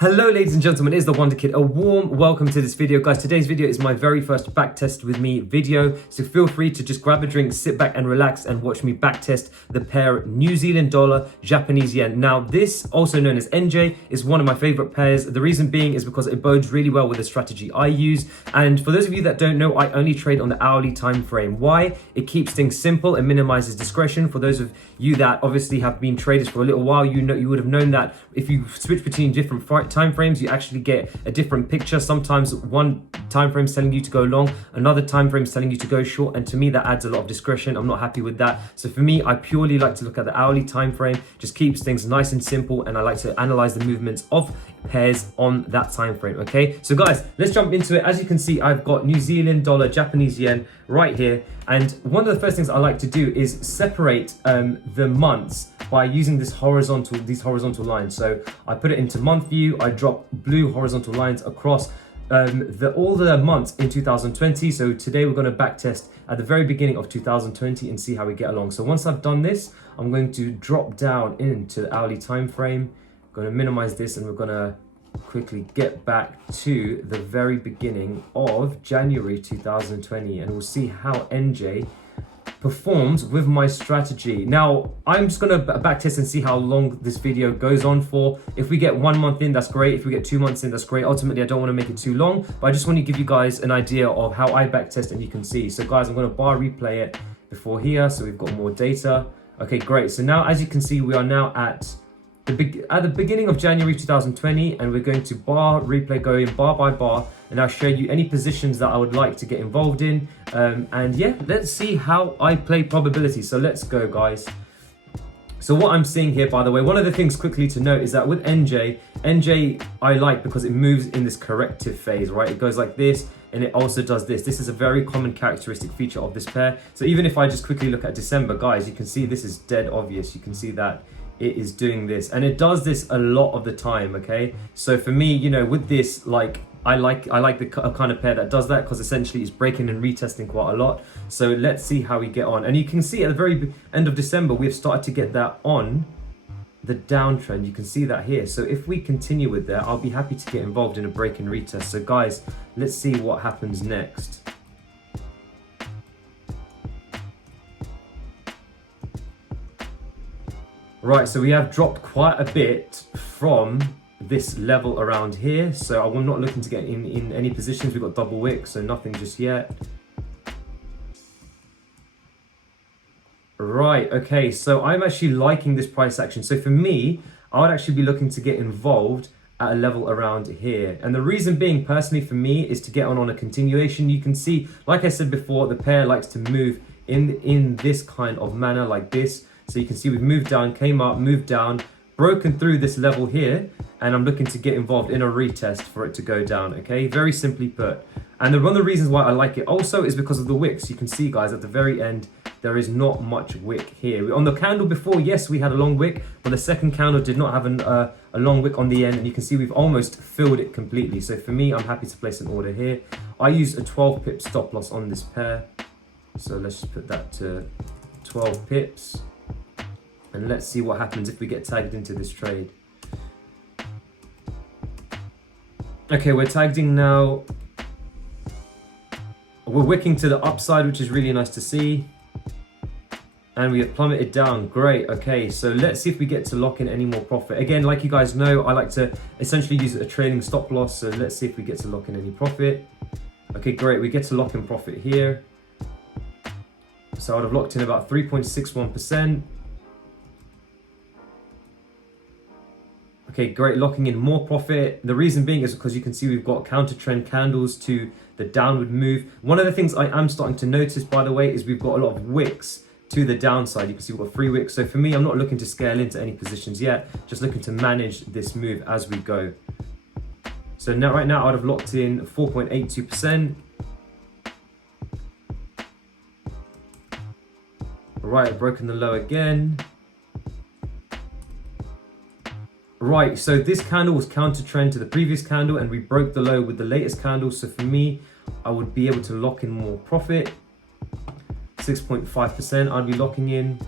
Hello ladies and gentlemen, it is the Wonder Kid. A warm welcome to this video, guys. Today's video is my very first backtest with me video, so feel free to just grab a drink, sit back and relax and watch me backtest the pair New Zealand dollar, Japanese yen. Now this, also known as NJ, is one of my favorite pairs. The reason being is because it bodes really well with the strategy I use. And for those of you that don't know, I only trade on the hourly time frame. Why? It keeps things simple and minimizes discretion. For those of you that obviously have been traders for a little while, you would have known that if you switch between different time frames, you actually get a different picture. Sometimes one time frame is telling you to go long, another time frame is telling you to go short, and to me that adds a lot of discretion. I'm not happy with that. So for me, I purely like to look at the hourly time frame. Just keeps things nice and simple, and I like to analyze the movements of pairs on that time frame. Okay, so guys, let's jump into it. As you can see, I've got New Zealand dollar, Japanese yen right here, and one of the first things I like to do is separate the months by using these horizontal lines. So I put it into month view, I drop blue horizontal lines across all the months in 2020. So today we're going to backtest at the very beginning of 2020 and see how we get along. So once I've done this, I'm going to drop down into the hourly time frame. I'm going to minimize this, and we're going to quickly get back to the very beginning of January 2020, and we'll see how NJ performs with my strategy. Now I'm just gonna backtest and see how long this video goes on for. If we get 1 month in, that's great. If we get 2 months in, that's great. Ultimately, I don't want to make it too long, but I just want to give you guys an idea of how I backtest, and you can see. So guys, I'm going to bar replay it before here, so we've got more data. Okay, great. So now, as you can see, we are now at the beginning of January 2020, and we're going to bar replay, go in bar by bar, and I'll show you any positions that I would like to get involved in. And yeah, let's see how I play probability. So let's go, guys. So what I'm seeing here, by the way, one of the things quickly to note is that with NJ I like because it moves in this corrective phase, right? It goes like this, and it also does this. This is a very common characteristic feature of this pair. So even if I just quickly look at December, guys, you can see this is dead obvious. You can see that it is doing this, and it does this a lot of the time. Okay, so for me, you know, with this, like I like the kind of pair that does that, because essentially it's breaking and retesting quite a lot. So let's see how we get on. And you can see at the very end of December, we've started to get that on the downtrend. You can see that here. So if we continue with that, I'll be happy to get involved in a break and retest. So guys, let's see what happens next. Right, so we have dropped quite a bit from this level around here. So I'm not looking to get in any positions. We've got double wick, so nothing just yet. Right, okay, so I'm actually liking this price action. So for me, I would actually be looking to get involved at a level around here. And the reason being, personally for me, is to get on a continuation. You can see, like I said before, the pair likes to move in this kind of manner, like this. So you can see we've moved down, came up, moved down, broken through this level here, and I'm looking to get involved in a retest for it to go down, okay? Very simply put. And one of the reasons why I like it also is because of the wicks. You can see, guys, at the very end, there is not much wick here. On the candle before, yes, we had a long wick, but the second candle did not have a long wick on the end, and you can see we've almost filled it completely. So for me, I'm happy to place an order here. I use a 12 pip stop loss on this pair. So let's just put that to 12 pips. And let's see what happens if we get tagged into this trade. Okay, we're tagged in now. We're wicking to the upside, which is really nice to see. And we have plummeted down. Great. Okay, so let's see if we get to lock in any more profit. Again, like you guys know, I like to essentially use a trading stop loss. So let's see if we get to lock in any profit. Okay, great. We get to lock in profit here. So I would have locked in about 3.61%. Okay, great, locking in more profit. The reason being is because you can see we've got counter trend candles to the downward move. One of the things I am starting to notice, by the way, is we've got a lot of wicks to the downside. You can see we've got 3 wicks. So for me, I'm not looking to scale into any positions yet, just looking to manage this move as we go. So now, right now, I would have locked in 4.82%. Right, broken the low again. Right, so this candle was counter trend to the previous candle, and we broke the low with the latest candle. So for me, I would be able to lock in more profit. 6.5% I'd be locking in.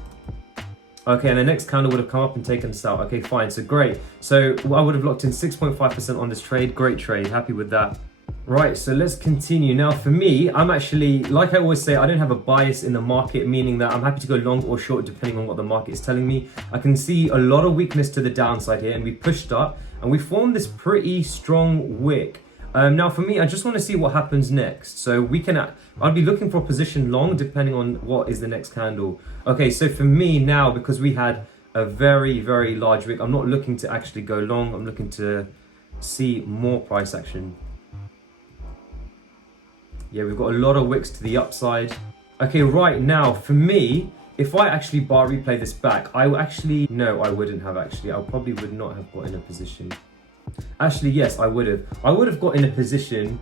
Okay, and the next candle would have come up and taken us out. Okay, fine, so great. So I would have locked in 6.5% on this trade. Great trade, happy with that. Right, so let's continue. Now for me, I'm actually, like I always say, I don't have a bias in the market, meaning that I'm happy to go long or short depending on what the market is telling me. I can see a lot of weakness to the downside here, and we pushed up and we formed this pretty strong wick. Now for me, I just want to see what happens next. So I'll be looking for a position long depending on what is the next candle. Okay, so for me now, because we had a very, very large wick, I'm not looking to actually go long. I'm looking to see more price action. Yeah, we've got a lot of wicks to the upside. Okay, right now, for me, if I actually bar replay this back, I wouldn't have actually. I probably would not have got in a position. Actually, yes, I would have. I would have got in a position.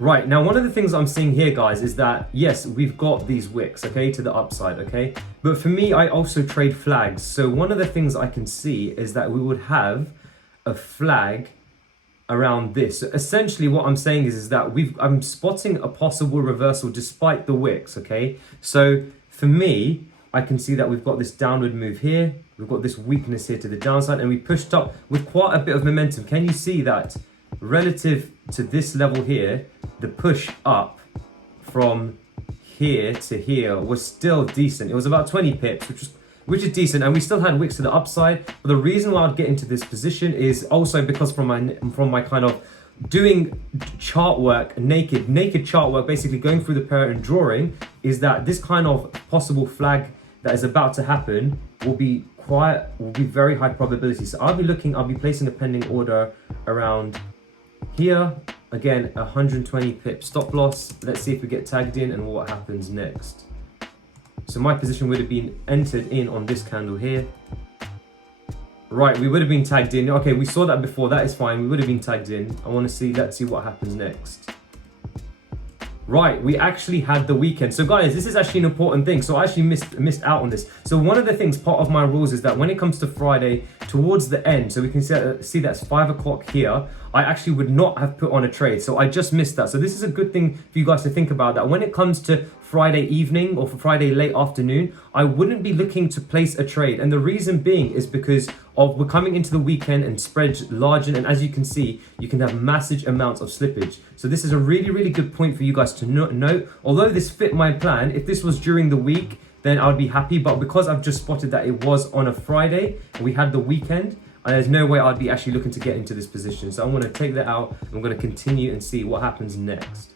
Right, now one of the things I'm seeing here, guys, is that, yes, we've got these wicks, okay, to the upside, okay? But for me, I also trade flags. So one of the things I can see is that we would have a flag around this. So essentially what I'm saying is that I'm spotting a possible reversal despite the wicks, okay? So for me, I can see that we've got this downward move here. We've got this weakness here to the downside, and we pushed up with quite a bit of momentum. Can you see that relative to this level here, the push up from here to here was still decent. It was about 20 pips, which is decent, and we still had wicks to the upside. But the reason why I'd get into this position is also because from my kind of doing chart work, naked chart work, basically going through the pair and drawing, is that this kind of possible flag that is about to happen will be very high probability. So I'll be placing a pending order around here. Again, 120 pip stop loss. Let's see if we get tagged in and what happens next. So my position would have been entered in on this candle here. Right, we would have been tagged in. Okay, we saw that before. That is fine. We would have been tagged in. Let's see what happens next. Right, we actually had the weekend. So guys, this is actually an important thing. So I actually missed out on this. So one of the things, part of my rules is that when it comes to Friday, towards the end, so we can see that's 5 o'clock here, I actually would not have put on a trade. So I just missed that. So this is a good thing for you guys to think about, that when it comes to Friday evening or for Friday late afternoon, I wouldn't be looking to place a trade. And the reason being is because we're coming into the weekend and spreads larger, and as you can see, you can have massive amounts of slippage. So this is a really, really good point for you guys to note. Although this fit my plan, if this was during the week, then I would be happy. But because I've just spotted that it was on a Friday and we had the weekend, there's no way I'd be actually looking to get into this position. So I'm going to take that out. I'm going to continue and see what happens next.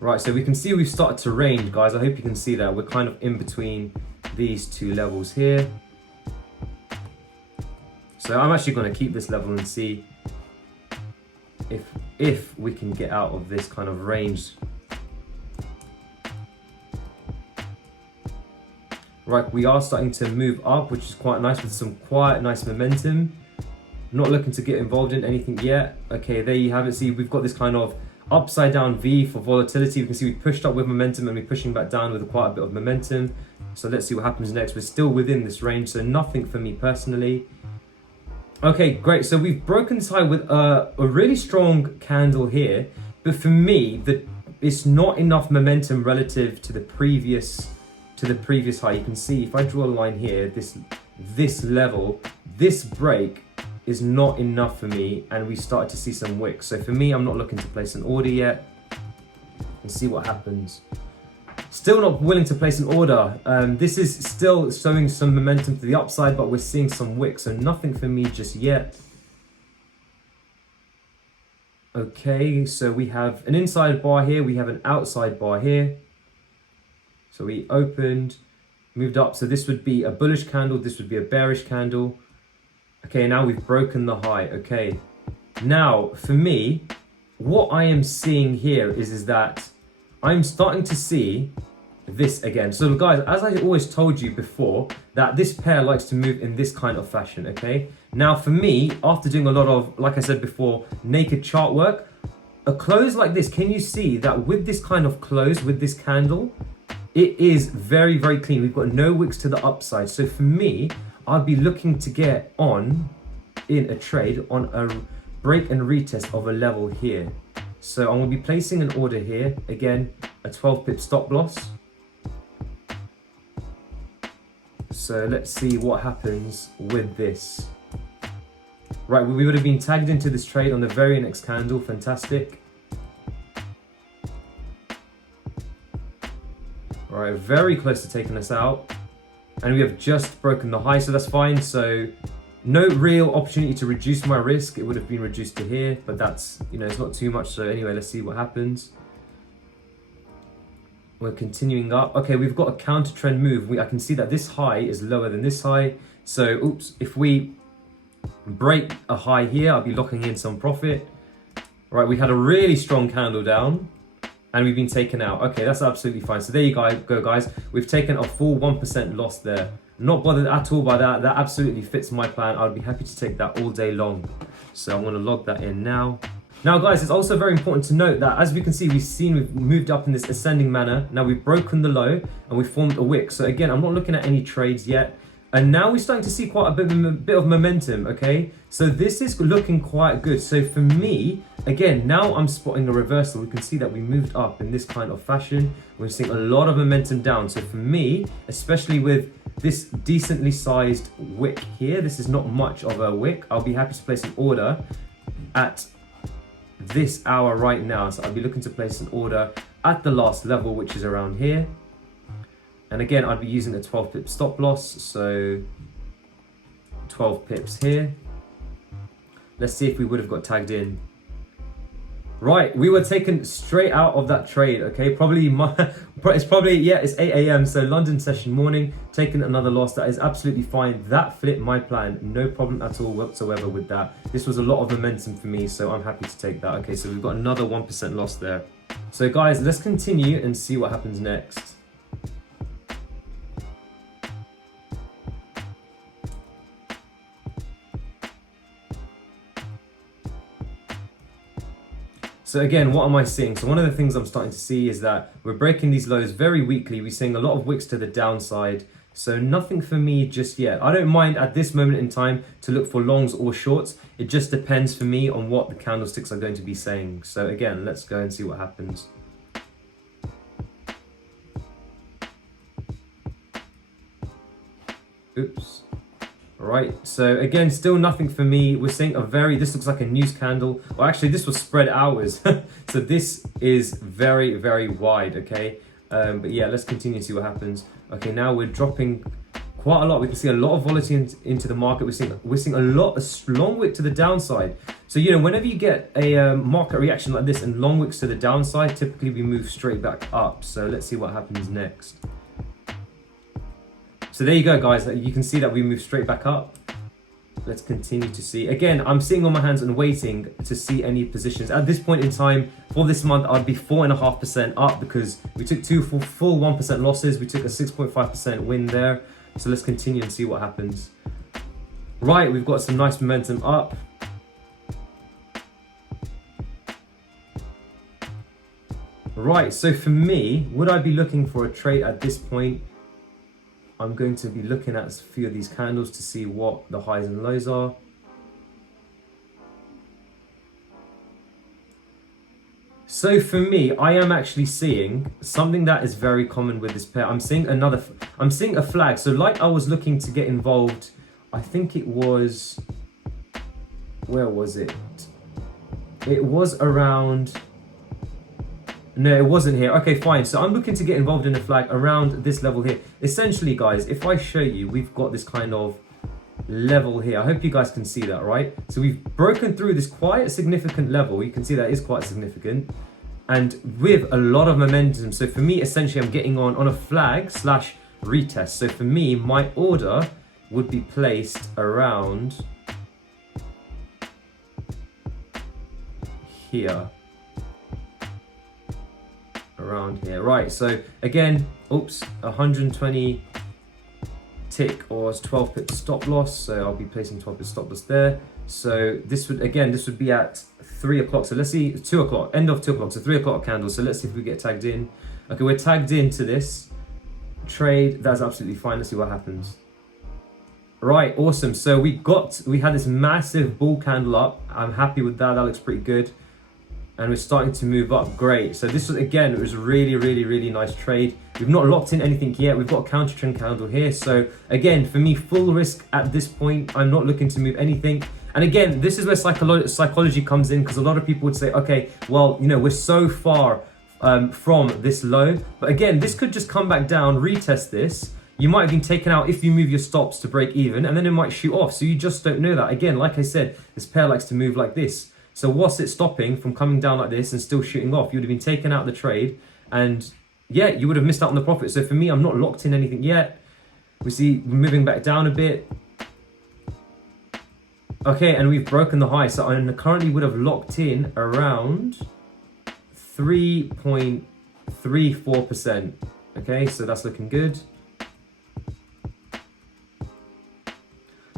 Right, so we can see we've started to range, guys. I hope you can see that. We're kind of in between these two levels here. So I'm actually going to keep this level and see if we can get out of this kind of range. Right, we are starting to move up, which is quite nice, with some quite nice momentum. Not looking to get involved in anything yet. Okay, there you have it. See, we've got this kind of upside down V for volatility. We can see we pushed up with momentum and we're pushing back down with quite a bit of momentum. So let's see what happens next. We're still within this range, so nothing for me personally. Okay, great. So we've broken this high with a really strong candle here, but for me, it's not enough momentum relative to the previous high. You can see if I draw a line here, this level, this break is not enough for me, and we started to see some wicks. So for me, I'm not looking to place an order yet and see what happens. Still not willing to place an order. This is still showing some momentum to the upside, but we're seeing some wicks, so nothing for me just yet. Okay, so we have an inside bar here, we have an outside bar here. So we opened, moved up, so this would be a bullish candle, this would be a bearish candle. Okay, now we've broken the high. Okay, now for me, what I am seeing here is that I'm starting to see this again. So guys, as I always told you before, that this pair likes to move in this kind of fashion, okay? Now for me, after doing a lot of, like I said before, naked chart work, a close like this, can you see that with this kind of close, with this candle, it is very, very clean. We've got no wicks to the upside. So for me, I'd be looking to get in a trade on a break and retest of a level here. So I'm going to be placing an order here. Again, a 12 pip stop loss. So let's see what happens with this. Right, we would have been tagged into this trade on the very next candle. Fantastic. Right, very close to taking us out. And we have just broken the high, so that's fine. So no real opportunity to reduce my risk. It would have been reduced to here, but that's, you know, it's not too much. So anyway, let's see what happens. We're continuing up. Okay, we've got a counter trend move. I can see that this high is lower than this high. So, oops, if we break a high here, I'll be locking in some profit. Right, we had a really strong candle down and we've been taken out. Okay, that's absolutely fine. So there you go, guys. We've taken a full 1% loss there. Not bothered at all by that. That absolutely fits my plan. I'd be happy to take that all day long. So I'm going to log that in now. Now, guys, it's also very important to note that, as we can see, we've moved up in this ascending manner. Now we've broken the low and we formed a wick. So again, I'm not looking at any trades yet. And now we're starting to see quite a bit of momentum, okay? So this is looking quite good. So for me, again, now I'm spotting a reversal. We can see that we moved up in this kind of fashion. We're seeing a lot of momentum down. So for me, especially with this decently sized wick here, this is not much of a wick. I'll be happy to place an order at this hour right now. So I'll be looking to place an order at the last level, which is around here. And again, I'd be using a 12 pip stop loss, so 12 pips here. Let's see if we would have got tagged in. Right, we were taken straight out of that trade, okay? It's 8 a.m, so London session morning, taking another loss. That is absolutely fine. That flipped my plan, no problem at all whatsoever with that. This was a lot of momentum for me, so I'm happy to take that. Okay, so we've got another 1% loss there. So guys, let's continue and see what happens next. So again, what am I seeing? So one of the things I'm starting to see is that we're breaking these lows very weakly. We're seeing a lot of wicks to the downside. So nothing for me just yet. I don't mind at this moment in time to look for longs or shorts. It just depends for me on what the candlesticks are going to be saying. So again, let's go and see what happens. Oops. Right, so again, still nothing for me. We're seeing this looks like a news candle. Well, actually, this was spread hours. So this is very, very wide, okay? But yeah, let's continue to see what happens. Okay, now we're dropping quite a lot. We can see a lot of volatility into the market. We're seeing a long wick to the downside. So, you know, whenever you get a market reaction like this and long wicks to the downside, typically we move straight back up. So let's see what happens next. So there you go, guys. You can see that we move straight back up. Let's continue to see. Again, I'm sitting on my hands and waiting to see any positions. At this point in time, for this month, I'd be 4.5% up because we took two full 1% losses. We took a 6.5% win there. So let's continue and see what happens. Right, we've got some nice momentum up. Right, so for me, would I be looking for a trade at this point? I'm going to be looking at a few of these candles to see what the highs and lows are. So for me, I am actually seeing something that is very common with this pair. I'm seeing a flag. So like I was looking to get involved, I think it was, where was it? It was around, no, it wasn't here. Okay, fine. So I'm looking to get involved in a flag around this level here. Essentially, guys, if I show you, we've got this kind of level here. I hope you guys can see that, right? So we've broken through this quite significant level. You can see that is quite significant and with a lot of momentum. So for me, essentially, I'm getting on a flag / retest. So for me, my order would be placed around here. Around here, right? So again, oops, 120 tick or 12 pip stop loss. So I'll be placing 12 pip stop loss there. So this would be at 3 o'clock. So let's see, 2 o'clock, end of 2 o'clock. So 3 o'clock candle. So let's see if we get tagged in. Okay, we're tagged into this trade. That's absolutely fine. Let's see what happens. Right, awesome. So we had this massive bull candle up. I'm happy with that. That looks pretty good. And we're starting to move up. Great. So this was, again, it was a really, really, really nice trade. We've not locked in anything yet. We've got a counter trend candle here. So again, for me, full risk at this point. I'm not looking to move anything. And again, this is where psychology comes in, because a lot of people would say, okay, well, you know, we're so far from this low. But again, this could just come back down, retest this. You might have been taken out if you move your stops to break even, and then it might shoot off. So you just don't know that. Again, like I said, this pair likes to move like this. So what's it stopping from coming down like this and still shooting off? You would have been taken out of the trade, and yeah, you would have missed out on the profit. So for me, I'm not locked in anything yet. We see we're moving back down a bit. Okay, and we've broken the high. So I currently would have locked in around 3.34%. Okay, so that's looking good.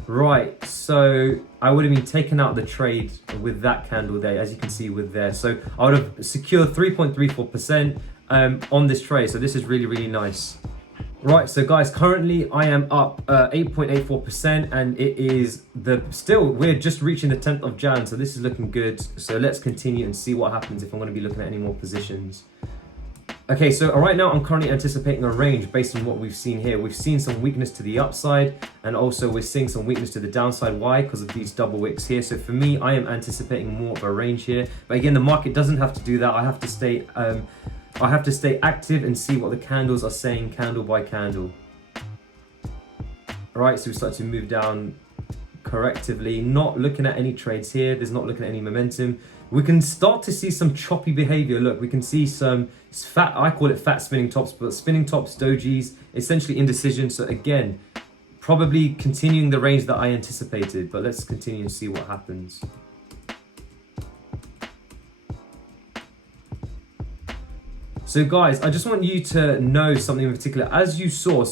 Right, so I would have been taken out of the trade with that candle there, as you can see with there. So I would have secured 3.34% on this trade. So this is really, really nice. Right, so guys, currently I am up 8.84%, and it is we're just reaching the 10th of Jan, so this is looking good. So let's continue and see what happens if I'm going to be looking at any more positions. Okay, so right now I'm currently anticipating a range based on what we've seen here. We've seen some weakness to the upside, and also we're seeing some weakness to the downside. Why? Because of these double wicks here. So for me, I am anticipating more of a range here. But again, the market doesn't have to do that. I have to stay active and see what the candles are saying, candle by candle. All right, so we start to move down correctively, not looking at any trades here. There's not looking at any momentum. We can start to see some choppy behavior. Look, we can see some fat, I call it fat spinning tops, but spinning tops, dojis, essentially indecision. So again, probably continuing the range that I anticipated, but let's continue and see what happens. So guys, I just want you to know something in particular. As you saw,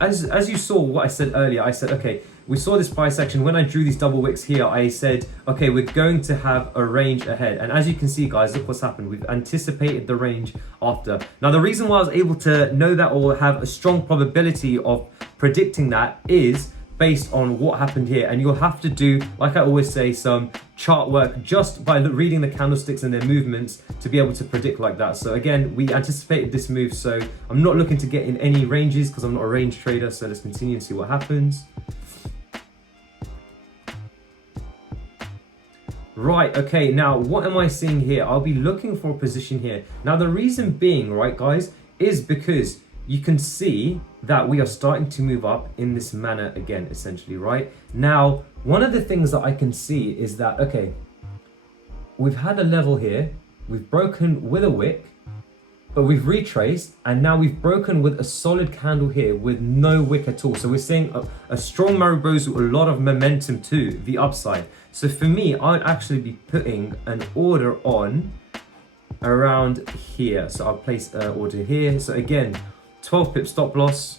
as you saw what I said earlier, I said, okay, we saw this price action. When I drew these double wicks here, I said, okay, we're going to have a range ahead. And as you can see, guys, look what's happened. We've anticipated the range after. Now, the reason why I was able to know that or have a strong probability of predicting that is based on what happened here. And you'll have to do, like I always say, some chart work just by reading the candlesticks and their movements to be able to predict like that. So again, we anticipated this move. So I'm not looking to get in any ranges because I'm not a range trader. So let's continue and see what happens. Right, okay, now what am I seeing here? I'll be looking for a position here. Now the reason being, right guys, is because you can see that we are starting to move up in this manner again, essentially, right? Now, one of the things that I can see is that, okay, we've had a level here, we've broken with a wick, but we've retraced, and now we've broken with a solid candle here with no wick at all. So we're seeing a strong Maribozu, a lot of momentum to the upside. So for me, I'd actually be putting an order on around here. So I'll place an order here. So again, 12 pip stop loss.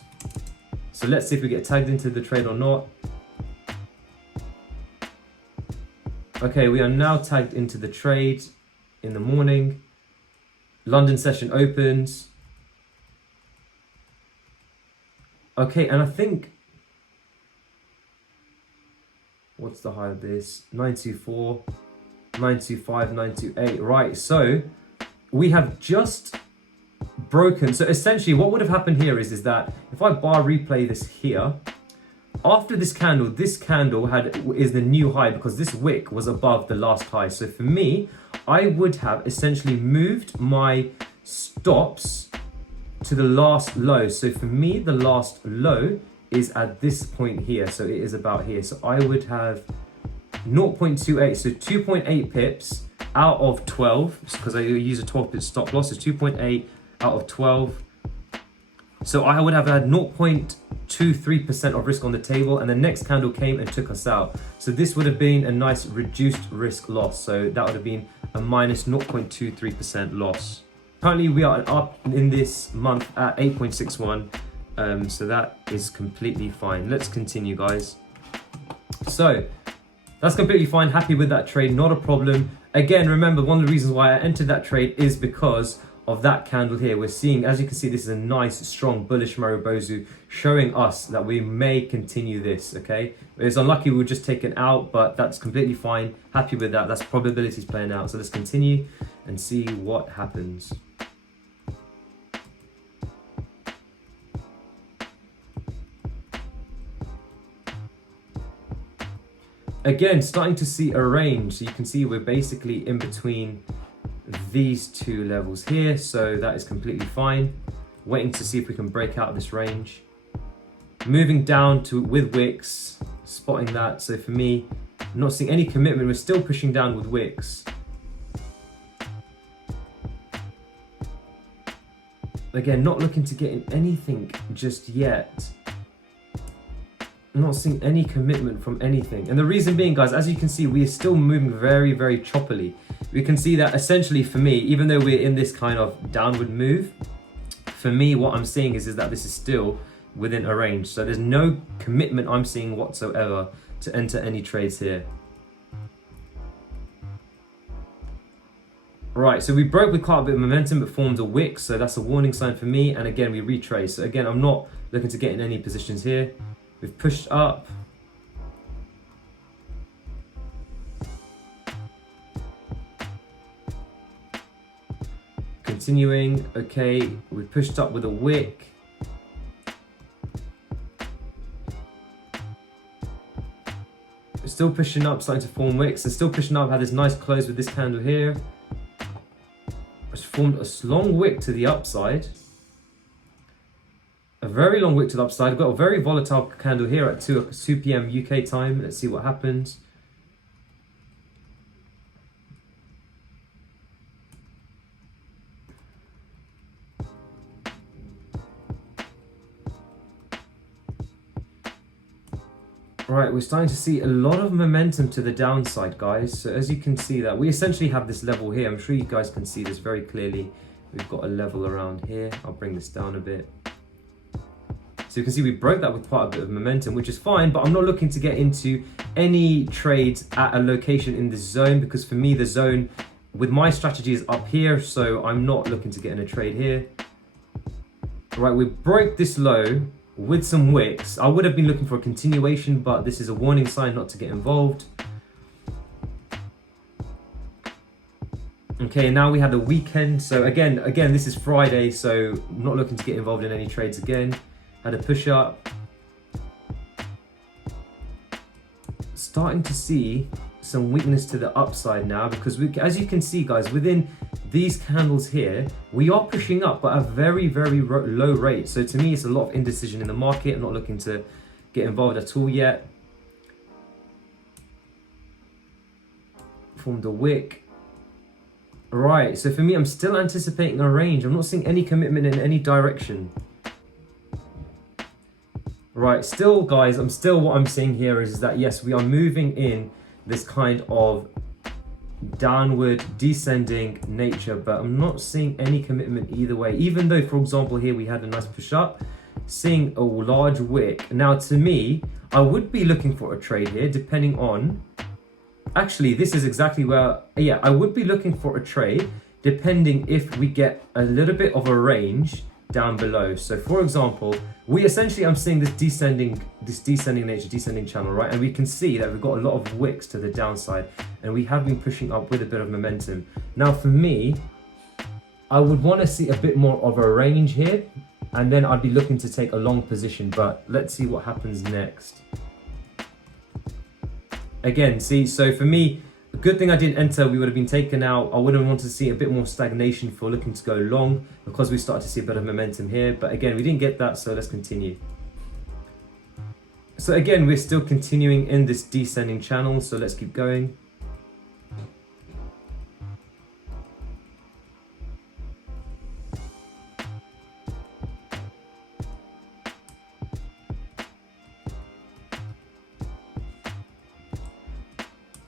So let's see if we get tagged into the trade or not. Okay, we are now tagged into the trade in the morning. London session opens. Okay, and I think, what's the high of this? 924, 925, 928. Right, so we have just broken. So essentially what would have happened here is that if I bar replay this here, after this candle is the new high because this wick was above the last high. So for me, I would have essentially moved my stops to the last low. So for me, the last low is at this point here. So it is about here. So I would have 0.28, so 2.8 pips out of 12, because I use a 12 pip stop loss, so 2.8 out of 12. So I would have had 0.23% of risk on the table, and the next candle came and took us out. So this would have been a nice reduced risk loss. So that would have been a minus 0.23% loss. Currently we are up in this month at 8.61. So that is completely fine. Let's continue, guys. So that's completely fine. Happy with that trade, not a problem. Again, remember, one of the reasons why I entered that trade is because of that candle here. We're seeing, as you can see, this is a nice, strong, bullish Maribozu showing us that we may continue this, okay? It's unlucky we were just taken out, but that's completely fine. Happy with that. That's probabilities playing out. So let's continue and see what happens. Again, starting to see a range. So you can see we're basically in between these two levels here. So that is completely fine. Waiting to see if we can break out of this range. Moving down to with wicks, spotting that. So for me, not seeing any commitment. We're still pushing down with wicks. Again, not looking to get in anything just yet. Not seeing any commitment from anything. And the reason being, guys, as you can see, we are still moving very, very choppily. We can see that essentially for me, even though we're in this kind of downward move, for me, what I'm seeing is that this is still within a range. So there's no commitment I'm seeing whatsoever to enter any trades here. Right, so we broke with quite a bit of momentum but formed a wick, so that's a warning sign for me. And again, we retrace. So again, I'm not looking to get in any positions here. We've pushed up. Continuing, okay, we pushed up with a wick. We're still pushing up, starting to form wicks. So still pushing up, had this nice close with this candle here. It's formed a long wick to the upside. A very long wick to the upside. I've got a very volatile candle here at 2 p.m. UK time. Let's see what happens. Right, we're starting to see a lot of momentum to the downside, guys. So as you can see that, we essentially have this level here. I'm sure you guys can see this very clearly. We've got a level around here. I'll bring this down a bit. So you can see we broke that with quite a bit of momentum, which is fine, but I'm not looking to get into any trades at a location in this zone, because for me, the zone with my strategy is up here. So I'm not looking to get in a trade here. Right, we broke this low with some wicks. I would have been looking for a continuation, but this is a warning sign not to get involved. Okay, now we had the weekend. So again, this is Friday, so I'm not looking to get involved in any trades again. Had a push up. Starting to see some weakness to the upside now, because as you can see, guys, within these candles here, we are pushing up, but at a very, very low rate. So to me, it's a lot of indecision in the market. I'm not looking to get involved at all yet. Formed a wick. Right, so for me, I'm still anticipating a range. I'm not seeing any commitment in any direction. Right, still, guys, what I'm seeing here is that, yes, we are moving in this kind of downward descending nature, but I'm not seeing any commitment either way. Even though, for example, here we had a nice push up, seeing a large wick. Now, to me, I would be looking for a trade here, depending on, actually, this is exactly where, yeah, I would be looking for a trade, depending if we get a little bit of a range down below. So for example, I'm seeing this descending nature, descending channel, right? And we can see that we've got a lot of wicks to the downside, and we have been pushing up with a bit of momentum. Now for me, I would want to see a bit more of a range here, and then I'd be looking to take a long position, but let's see what happens next. Again, see, so for me, a good thing I didn't enter, we would have been taken out. I would have wanted to see a bit more stagnation for looking to go long, because we started to see a bit of momentum here. But again, we didn't get that, so let's continue. So again, we're still continuing in this descending channel, so let's keep going.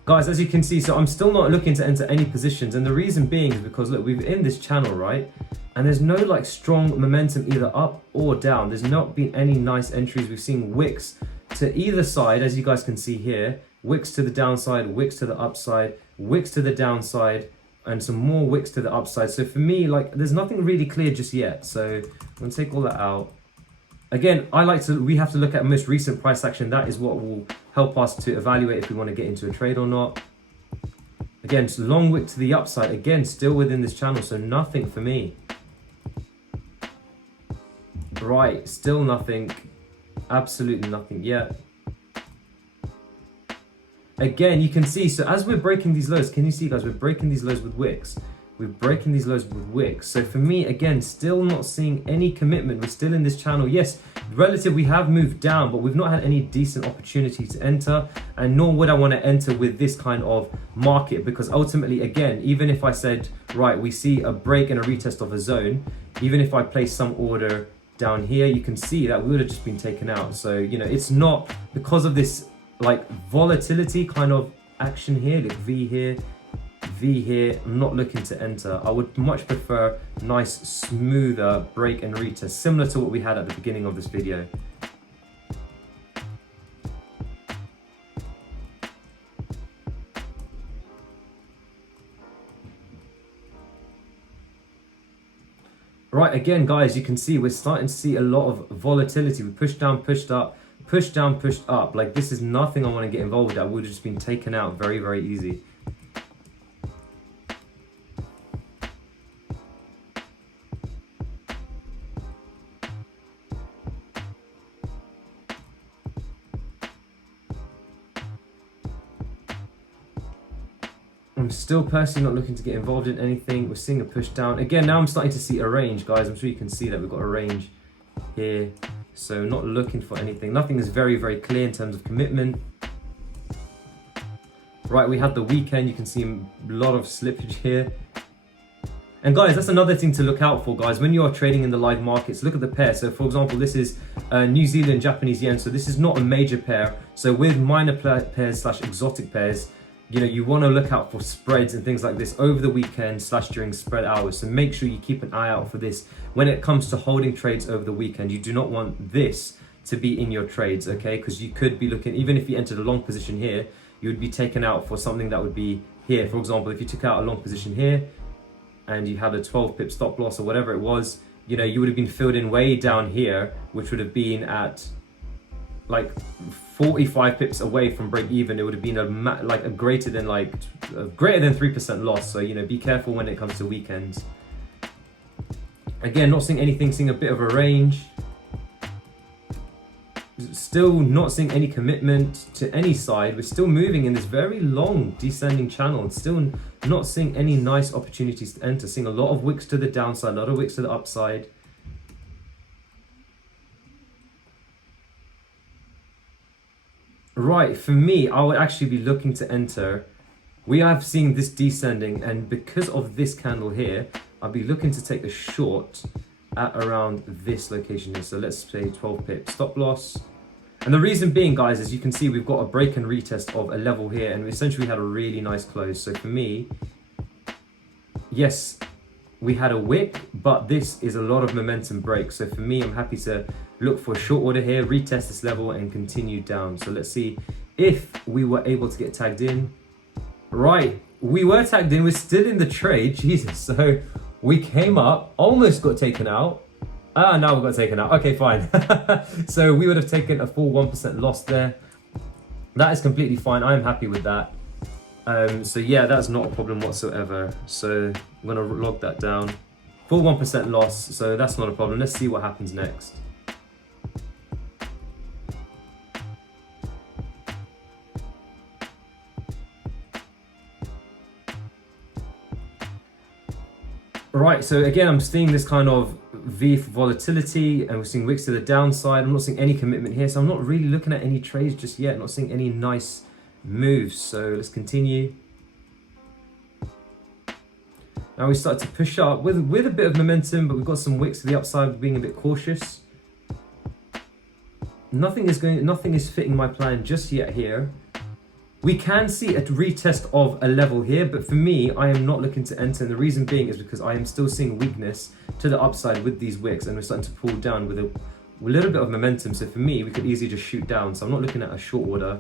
Guys, as you can see, so I'm still not looking to enter any positions, and the reason being is because, look, we're in this channel, right? And there's no like strong momentum either up or down. There's not been any nice entries. We've seen wicks to either side, as you guys can see here, wicks to the downside, wicks to the upside, wicks to the downside, and some more wicks to the upside. So for me, like, there's nothing really clear just yet. So I'm gonna take all that out. Again, we have to look at most recent price action. That is what will help us to evaluate if we want to get into a trade or not. Again, it's long wick to the upside. Again, still within this channel, so nothing for me. Right, still nothing. Absolutely nothing yet. again, you can see, so as we're breaking these lows, can you see guys, we're breaking these lows with wicks. We're breaking these lows with wicks. So for me, again, still not seeing any commitment. We're still in this channel. Yes, relative, we have moved down, but we've not had any decent opportunity to enter, and nor would I want to enter with this kind of market, because ultimately, again, even if I said, right, we see a break and a retest of a zone, even if I place some order down here, you can see that we would have just been taken out. So, you know, it's not because of this like volatility kind of action here, like V here, V here. I'm not looking to enter. I would much prefer nice smoother break and retest, similar to what we had at the beginning of this video. Right, again guys, you can see we're starting to see a lot of volatility. We pushed down, pushed up, pushed down, pushed up. Like, this is nothing I want to get involved with. I would have just been taken out very, very easy. I'm still personally not looking to get involved in anything. We're seeing a push down. Again, now I'm starting to see a range, guys. I'm sure you can see that we've got a range here. So not looking for anything. Nothing is very, very clear in terms of commitment. Right, we have the weekend. You can see a lot of slippage here. And guys, that's another thing to look out for, guys. When you are trading in the live markets, look at the pair. So for example, this is New Zealand, Japanese yen. So this is not a major pair. So with minor pairs / exotic pairs, you know, you want to look out for spreads and things like this over the weekend / during spread hours. So make sure you keep an eye out for this when it comes to holding trades over the weekend. You do not want this to be in your trades, okay? Because you could be looking, even if you entered a long position here, you would be taken out for something that would be here. For example, if you took out a long position here and you had a 12 pip stop loss or whatever it was, you know, you would have been filled in way down here, which would have been at like 45 pips away from break even. It would have been a greater than 3% loss. So, you know, be careful when it comes to weekends. Again, not seeing anything, seeing a bit of a range. Still not seeing any commitment to any side. We're still moving in this very long descending channel. Still not seeing any nice opportunities to enter. Seeing a lot of wicks to the downside, a lot of wicks to the upside. Right, for me, I would actually be looking to enter. We have seen this descending, and because of this candle here, I'll be looking to take a short at around this location here. So let's say 12 pip stop loss. And the reason being, guys, as you can see, we've got a break and retest of a level here, and we essentially had a really nice close. So for me, yes, we had a wick, but this is a lot of momentum break. So for me, I'm happy to look for a short order here, retest this level and continue down. So let's see if we were able to get tagged in. Right, we were tagged in, we're still in the trade, Jesus. So we came up, almost got taken out. Now we got taken out, okay, fine. So we would have taken a full 1% loss there. That is completely fine, I'm happy with that. So yeah, that's not a problem whatsoever. So I'm gonna log that down. Full 1% loss, so that's not a problem. Let's see what happens next. Right, so again, I'm seeing this kind of V for volatility, and we're seeing wicks to the downside. I'm not seeing any commitment here, so I'm not really looking at any trades just yet. Not seeing any nice moves, so let's continue. Now we start to push up with a bit of momentum, but we've got some wicks to the upside, being a bit cautious. Nothing is fitting my plan just yet here. We can see a retest of a level here, but for me, I am not looking to enter. And the reason being is because I am still seeing weakness to the upside with these wicks, and we're starting to pull down with a little bit of momentum. So for me, we could easily just shoot down. So I'm not looking at a short order.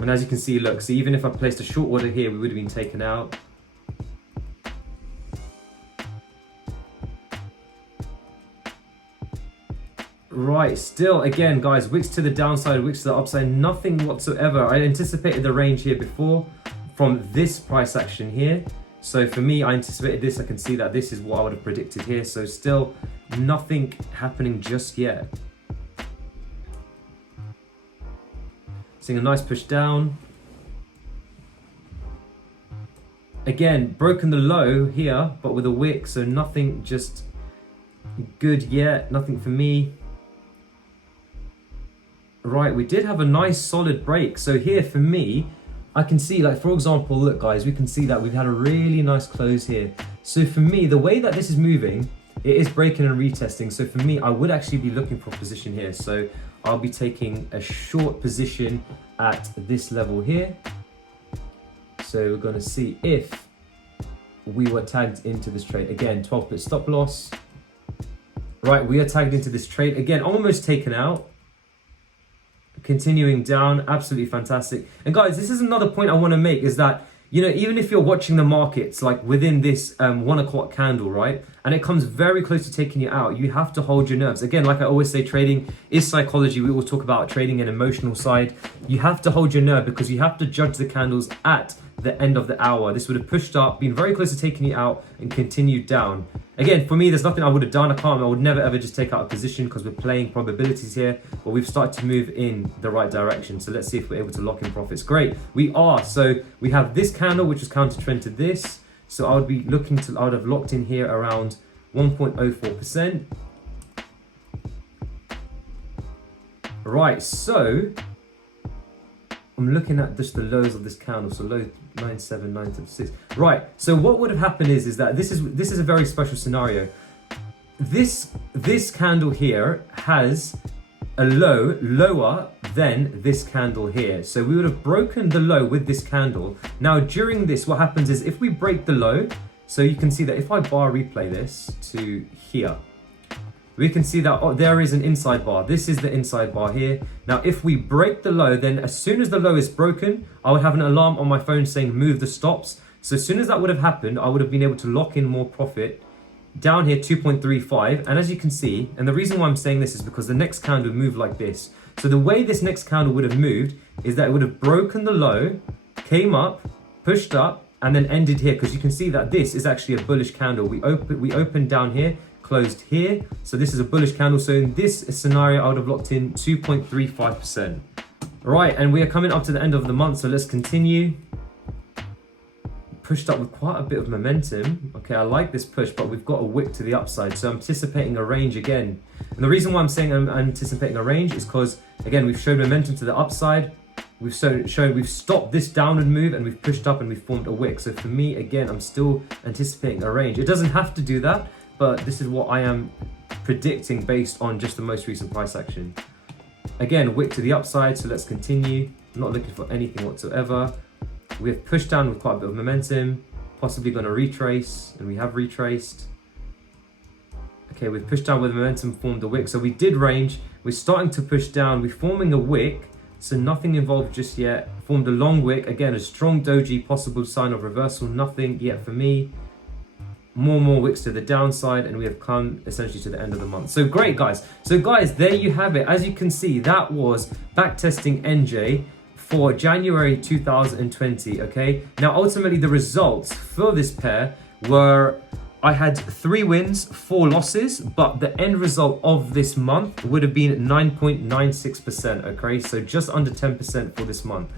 And as you can see, look, so even if I placed a short order here, we would have been taken out. Right, still, again, guys, wicks to the downside, wicks to the upside, nothing whatsoever. I anticipated the range here before from this price action here. So for me, I anticipated this. I can see that this is what I would have predicted here. So still nothing happening just yet. Seeing a nice push down. Again, broken the low here, but with a wick, so nothing just good yet, nothing for me. Right, we did have a nice solid break. So here for me, I can see, like, for example, look guys, we can see that we've had a really nice close here. So for me, the way that this is moving, it is breaking and retesting. So for me, I would actually be looking for a position here. So I'll be taking a short position at this level here. So we're going to see if we were tagged into this trade. Again, 12-pip stop loss. Right, we are tagged into this trade. Again, almost taken out. Continuing down, absolutely fantastic. And guys, this is another point I want to make, is that, you know, even if you're watching the markets like within this 1 o'clock candle, right, and it comes very close to taking you out, you have to hold your nerves. Again, like I always say, trading is psychology. We will talk about trading and emotional side. You have to hold your nerve because you have to judge the candles at the end of the hour. This would have pushed up, been very close to taking you out, and continued down. Again, for me, there's nothing I would have done. I would never ever just take out a position because we're playing probabilities here, but we've started to move in the right direction. So let's see if we're able to lock in profits. Great, we are. So we have this candle, which is counter trend to this. So I would be looking to, I would have locked in here around 1.04%. Right, so I'm looking at just the lows of this candle. So low 97, 976. Right. So what would have happened is that this is a very special scenario. This candle here has a low lower than this candle here. So we would have broken the low with this candle. Now during this, what happens is if we break the low, so you can see that if I bar replay this to here, we can see that there is an inside bar. This is the inside bar here. Now, if we break the low, then as soon as the low is broken, I would have an alarm on my phone saying move the stops. So as soon as that would have happened, I would have been able to lock in more profit down here, 2.35. And as you can see, and the reason why I'm saying this is because the next candle moved like this. So the way this next candle would have moved is that it would have broken the low, came up, pushed up, and then ended here. Because you can see that this is actually a bullish candle. We opened down here, closed here, so this is a bullish candle. So in this scenario, I would have locked in 2.35%. Right, and we are coming up to the end of the month, so let's continue. Pushed up with quite a bit of momentum. Okay, I like this push, but we've got a wick to the upside, so I'm anticipating a range again. And the reason why I'm saying I'm anticipating a range is because, again, we've showed momentum to the upside. We've we've stopped this downward move and we've pushed up and we've formed a wick. So for me, again, I'm still anticipating a range. It doesn't have to do that, but this is what I am predicting based on just the most recent price action. Again, wick to the upside, so let's continue. I'm not looking for anything whatsoever. We have pushed down with quite a bit of momentum, possibly going to retrace, and we have retraced. Okay, we've pushed down with momentum, formed a wick. So we did range, we're starting to push down, we're forming a wick, so nothing involved just yet. Formed a long wick, again, a strong doji, possible sign of reversal, nothing yet for me. More wicks to the downside, and we have come essentially to the end of the month. So great, guys. So guys, there you have it. As you can see, that was backtesting NJ for January 2020. Okay, now ultimately the results for this pair were, I had 3 wins, 4 losses, but the end result of this month would have been 9.96%. Okay, so just under 10% for this month.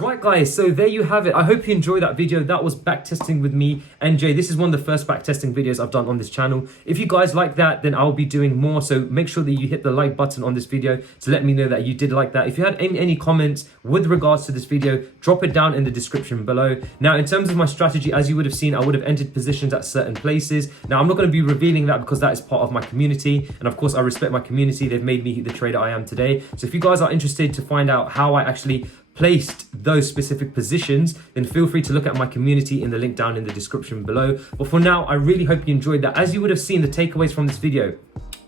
Right guys, so there you have it. I hope you enjoyed that video. That was backtesting with me, NJ. This is one of the first backtesting videos I've done on this channel. If you guys like that, then I'll be doing more. So make sure that you hit the like button on this video to let me know that you did like that. If you had any comments with regards to this video, drop it down in the description below. Now, in terms of my strategy, as you would have seen, I would have entered positions at certain places. Now, I'm not going to be revealing that because that is part of my community. And of course, I respect my community. They've made me the trader I am today. So if you guys are interested to find out how I actually placed those specific positions, then feel free to look at my community in the link down in the description below. But for now, I really hope you enjoyed that. As you would have seen, the takeaways from this video: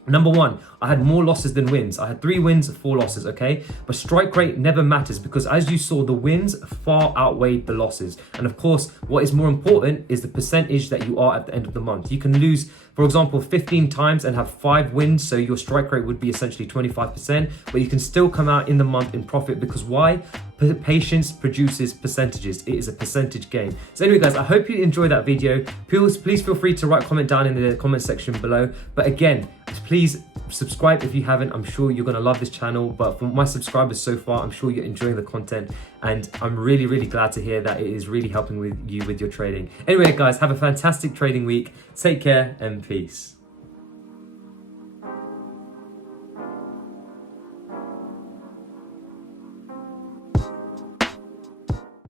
number 1, I had more losses than wins. I had 3 wins, 4 losses, okay? But strike rate never matters because as you saw, the wins far outweighed the losses. And of course, what is more important is the percentage that you are at the end of the month. You can lose, for example, 15 times and have 5 wins, so your strike rate would be essentially 25%, but you can still come out in the month in profit because why? Patience produces percentages. It is a percentage game. So anyway, guys, I hope you enjoyed that video. Please feel free to write a comment down in the comment section below. But again, please subscribe subscribe if you haven't. I'm sure you're gonna love this channel, but from my subscribers so far, I'm sure you're enjoying the content, and I'm really, really glad to hear that it is really helping with you with your trading. Anyway, guys, have a fantastic trading week. Take care and peace.